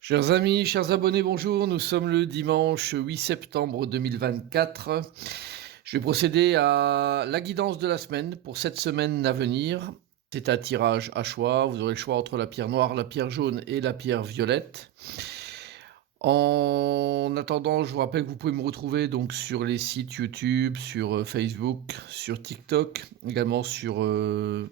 Chers amis, chers abonnés, bonjour. Nous sommes le dimanche 8 septembre 2024. Je vais procéder à la guidance de la semaine pour cette semaine à venir. C'est un tirage à choix. Vous aurez le choix entre la pierre noire, la pierre jaune et la pierre violette. En attendant, je vous rappelle que vous pouvez me retrouver donc sur les sites YouTube, sur Facebook, sur TikTok, également sur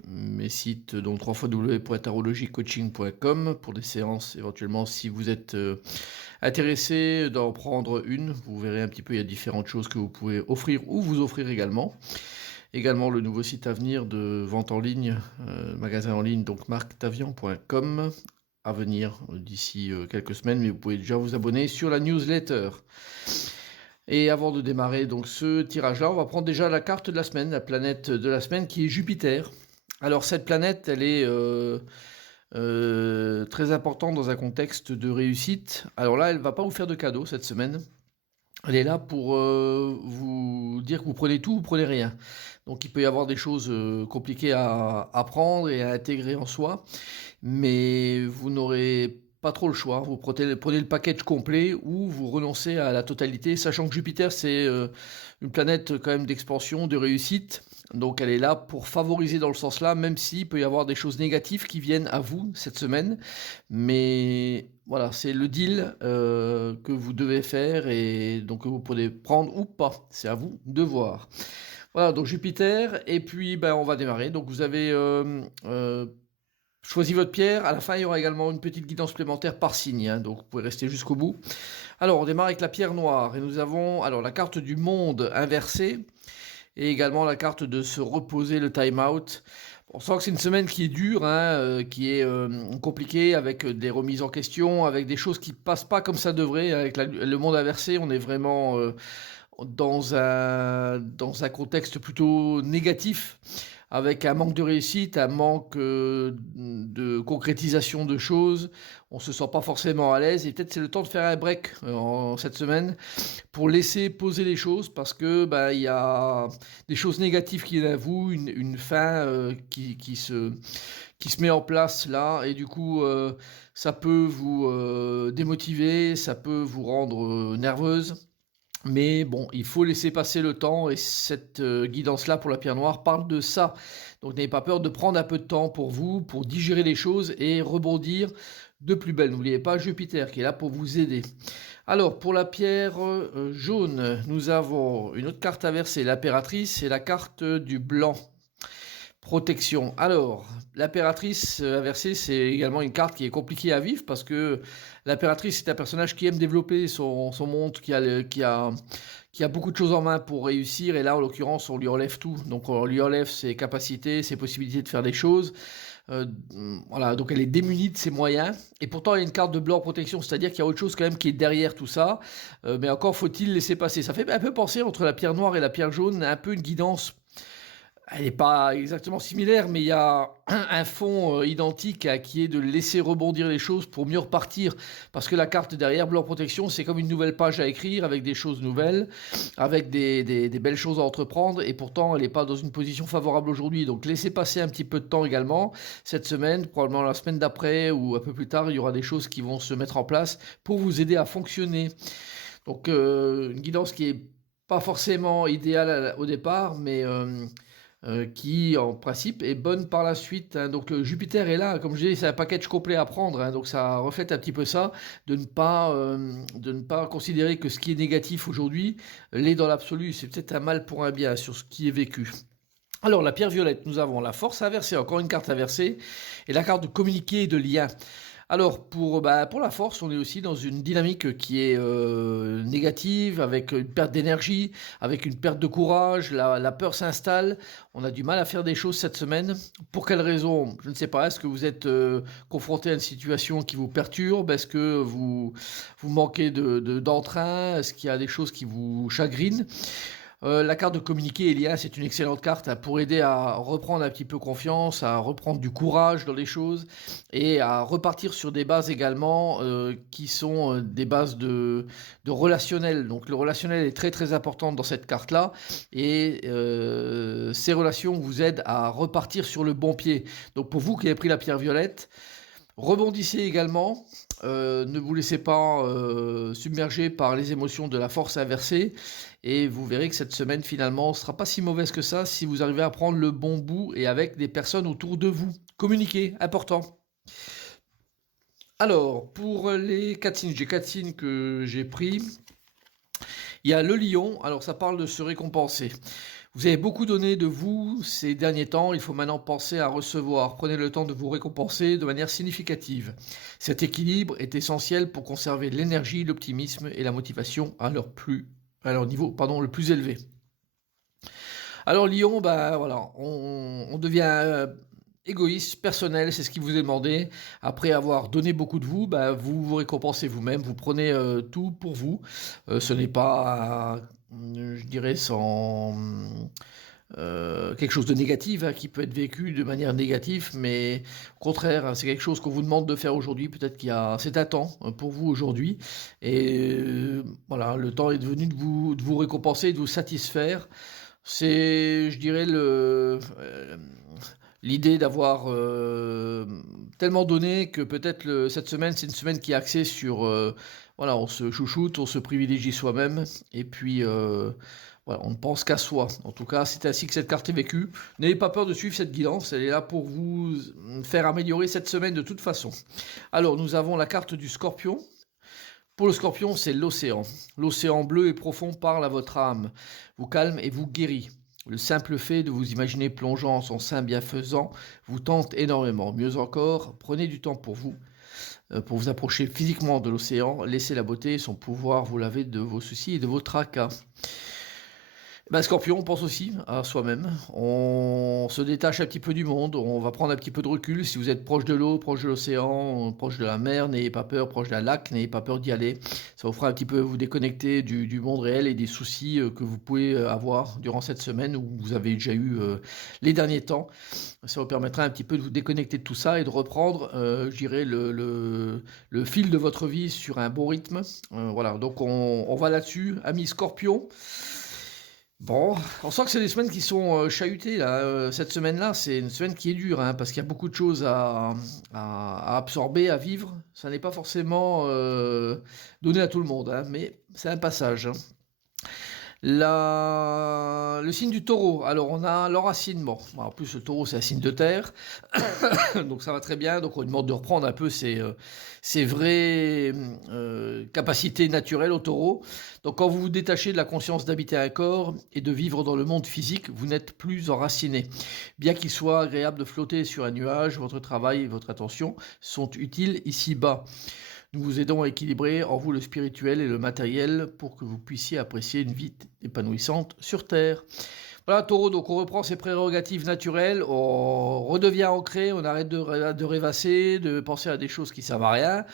mes sites donc www.tarologicoaching.com pour des séances éventuellement si vous êtes intéressé d'en prendre une. Vous verrez un petit peu, il y a différentes choses que vous pouvez offrir ou vous offrir également. Également le nouveau site à venir de vente en ligne, magasin en ligne, donc marctavian.com à venir d'ici quelques semaines, mais vous pouvez déjà vous abonner sur la newsletter. Et avant de démarrer donc ce tirage-là, on va prendre déjà la carte de la semaine, la planète de la semaine qui est Jupiter. Alors cette planète, elle est très importante dans un contexte de réussite. Alors là, elle va pas vous faire de cadeaux cette semaine. Elle est là pour vous dire que vous prenez tout, vous prenez rien. Donc il peut y avoir des choses compliquées à apprendre et à intégrer en soi, mais vous n'aurez pas trop le choix. Vous prenez le package complet ou vous renoncez à la totalité, sachant que Jupiter c'est une planète quand même d'expansion, de réussite. Donc elle est là pour favoriser dans le sens là, même s'il peut y avoir des choses négatives qui viennent à vous cette semaine. Mais voilà, c'est le deal que vous devez faire et donc que vous pouvez prendre ou pas. C'est à vous de voir. Voilà, donc Jupiter, et puis on va démarrer. Donc vous avez choisi votre pierre. À la fin, il y aura également une petite guidance supplémentaire par signe, hein, donc vous pouvez rester jusqu'au bout. Alors, on démarre avec la pierre noire, et nous avons alors la carte du monde inversée, et également la carte de se reposer, le time out. On sent que c'est une semaine qui est dure, hein, qui est compliquée, avec des remises en question, avec des choses qui passent pas comme ça devrait. Avec le monde inversé, on est vraiment dans un contexte plutôt négatif, avec un manque de réussite, un manque de concrétisation de choses. On se sent pas forcément à l'aise, et peut-être c'est le temps de faire un break en cette semaine pour laisser poser les choses, parce que il y a des choses négatives qui viennent à vous, une fin qui se met en place là, et du coup ça peut vous démotiver, ça peut vous rendre nerveuse. Mais bon, il faut laisser passer le temps, et cette guidance-là pour la pierre noire parle de ça. Donc n'ayez pas peur de prendre un peu de temps pour vous, pour digérer les choses et rebondir de plus belle. N'oubliez pas Jupiter qui est là pour vous aider. Alors pour la pierre jaune, nous avons une autre carte inversée, l'impératrice, et la carte du blanc. Protection. Alors, l'impératrice inversée, c'est également une carte qui est compliquée à vivre, parce que l'impératrice c'est un personnage qui aime développer son monde, qui a beaucoup de choses en main pour réussir, et là en l'occurrence on lui enlève tout. Donc on lui enlève ses capacités, ses possibilités de faire des choses. Voilà, donc elle est démunie de ses moyens, et pourtant il y a une carte de blanc protection, c'est-à-dire qu'il y a autre chose quand même qui est derrière tout ça, mais encore faut-il laisser passer. Ça fait un peu penser entre la pierre noire et la pierre jaune, un peu une guidance. Elle n'est pas exactement similaire, mais il y a un fond identique qui est de laisser rebondir les choses pour mieux repartir. Parce que la carte derrière, blanc protection, c'est comme une nouvelle page à écrire, avec des choses nouvelles, avec des belles choses à entreprendre, et pourtant elle n'est pas dans une position favorable aujourd'hui. Donc laissez passer un petit peu de temps également. Cette semaine, probablement la semaine d'après, ou un peu plus tard, il y aura des choses qui vont se mettre en place pour vous aider à fonctionner. Donc une guidance qui est pas forcément idéale au départ, mais qui en principe est bonne par la suite, hein. Donc Jupiter est là, comme je dis, c'est un package complet à prendre, hein. Donc ça reflète un petit peu ça, de ne pas considérer que ce qui est négatif aujourd'hui l'est dans l'absolu. C'est peut-être un mal pour un bien sur ce qui est vécu. Alors la pierre violette, nous avons la force inversée, encore une carte inversée, et la carte de communiquer et de lien. Alors pour la force, on est aussi dans une dynamique qui est négative, avec une perte d'énergie, avec une perte de courage, la peur s'installe, on a du mal à faire des choses cette semaine. Pour quelle raison? Je ne sais pas. Est-ce que vous êtes confronté à une situation qui vous perturbe? Est-ce que vous manquez d'entrain? Est-ce qu'il y a des choses qui vous chagrinent? La carte de communiquer, Elia, c'est une excellente carte, hein, pour aider à reprendre un petit peu confiance, à reprendre du courage dans les choses, et à repartir sur des bases également qui sont des bases de relationnel. Donc le relationnel est très très important dans cette carte-là, et ces relations vous aident à repartir sur le bon pied. Donc pour vous qui avez pris la pierre violette, rebondissez également, Ne vous laissez pas submerger par les émotions de la force inversée et vous verrez que cette semaine finalement ne sera pas si mauvaise que ça si vous arrivez à prendre le bon bout et avec des personnes autour de vous. Communiquer, important. Alors, pour les 4 signes, j'ai 4 signes que j'ai pris. Il y a le lion, alors ça parle de se récompenser. Vous avez beaucoup donné de vous ces derniers temps, il faut maintenant penser à recevoir. Prenez le temps de vous récompenser de manière significative. Cet équilibre est essentiel pour conserver l'énergie, l'optimisme et la motivation à leur niveau le plus élevé. Alors Lion, voilà, on devient égoïste, personnel, c'est ce qui vous est demandé. Après avoir donné beaucoup de vous, vous vous récompensez vous-même, vous prenez tout pour vous. Ce n'est pas, je dirais, sans quelque chose de négatif qui peut être vécu de manière négative, mais au contraire, c'est quelque chose qu'on vous demande de faire aujourd'hui. Peut-être c'est un temps pour vous aujourd'hui, et voilà, le temps est devenu de vous récompenser, de vous satisfaire. C'est, je dirais, l'idée d'avoir tellement donné que peut-être cette semaine, c'est une semaine qui est axée sur, voilà, on se chouchoute, on se privilégie soi-même, et puis voilà, on ne pense qu'à soi. En tout cas, c'est ainsi que cette carte est vécue. N'ayez pas peur de suivre cette guidance, elle est là pour vous faire améliorer cette semaine de toute façon. Alors, nous avons la carte du Scorpion. Pour le Scorpion, c'est l'océan. L'océan bleu et profond parle à votre âme, vous calme et vous guérit. Le simple fait de vous imaginer plongeant en son sein bienfaisant vous tente énormément. Mieux encore, prenez du temps pour vous approcher physiquement de l'océan, laissez la beauté et son pouvoir vous laver de vos soucis et de vos tracas. Scorpion, on pense aussi à soi-même, on se détache un petit peu du monde, on va prendre un petit peu de recul. Si vous êtes proche de l'eau, proche de l'océan, proche de la mer, n'ayez pas peur, proche d'un lac, n'ayez pas peur d'y aller. Ça vous fera un petit peu vous déconnecter du monde réel et des soucis que vous pouvez avoir durant cette semaine où vous avez déjà eu les derniers temps. Ça vous permettra un petit peu de vous déconnecter de tout ça et de reprendre, je dirais, le fil de votre vie sur un bon rythme. Voilà, donc on va là-dessus, amis Scorpion. Bon, on sent que c'est des semaines qui sont chahutées là. Cette semaine-là, c'est une semaine qui est dure, parce qu'il y a beaucoup de choses à absorber, à vivre. Ça n'est pas forcément donné à tout le monde, mais c'est un passage. Le signe du taureau, alors on a l'enracinement. En plus, le taureau, c'est un signe de terre, donc ça va très bien. Donc on lui demande de reprendre un peu ses vraies capacités naturelles au taureau. Donc quand vous vous détachez de la conscience d'habiter un corps et de vivre dans le monde physique, vous n'êtes plus enraciné. Bien qu'il soit agréable de flotter sur un nuage, votre travail et votre attention sont utiles ici-bas. Nous vous aidons à équilibrer en vous le spirituel et le matériel pour que vous puissiez apprécier une vie épanouissante sur Terre. Voilà, Taureau, donc on reprend ses prérogatives naturelles, on redevient ancré, on arrête de rêvasser, de penser à des choses qui ne servent à rien,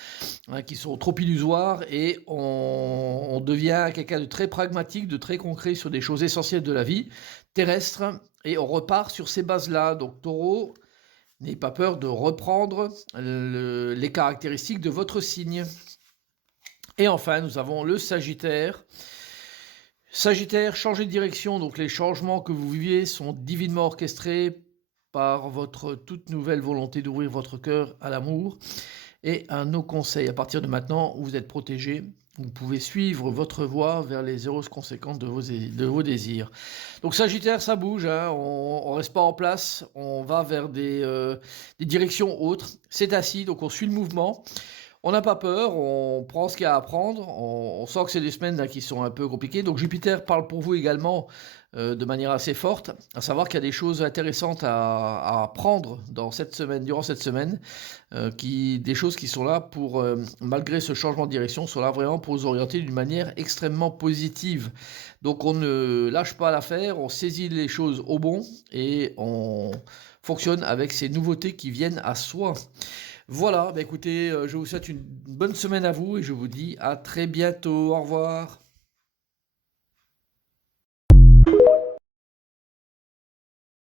qui sont trop illusoires, et on devient quelqu'un de très pragmatique, de très concret sur des choses essentielles de la vie terrestre, et on repart sur ces bases-là. Donc Taureau, n'ayez pas peur de reprendre les caractéristiques de votre signe. Et enfin, nous avons le Sagittaire. Sagittaire, changez de direction. Donc les changements que vous vivez sont divinement orchestrés par votre toute nouvelle volonté d'ouvrir votre cœur à l'amour et à nos conseils. À partir de maintenant, vous êtes protégé. Vous pouvez suivre votre voie vers les heureuses conséquences de vos désirs. Donc Sagittaire, ça bouge, on ne reste pas en place, on va vers des directions autres. C'est assis, donc on suit le mouvement. On n'a pas peur, on prend ce qu'il y a à apprendre. On sent que c'est des semaines qui sont un peu compliquées. Donc Jupiter parle pour vous également de manière assez forte, à savoir qu'il y a des choses intéressantes à apprendre durant cette semaine, des choses qui sont là pour, malgré ce changement de direction, sont là vraiment pour vous orienter d'une manière extrêmement positive. Donc on ne lâche pas l'affaire, on saisit les choses au bon et on fonctionne avec ces nouveautés qui viennent à soi. Voilà, écoutez, je vous souhaite une bonne semaine à vous et je vous dis à très bientôt. Au revoir.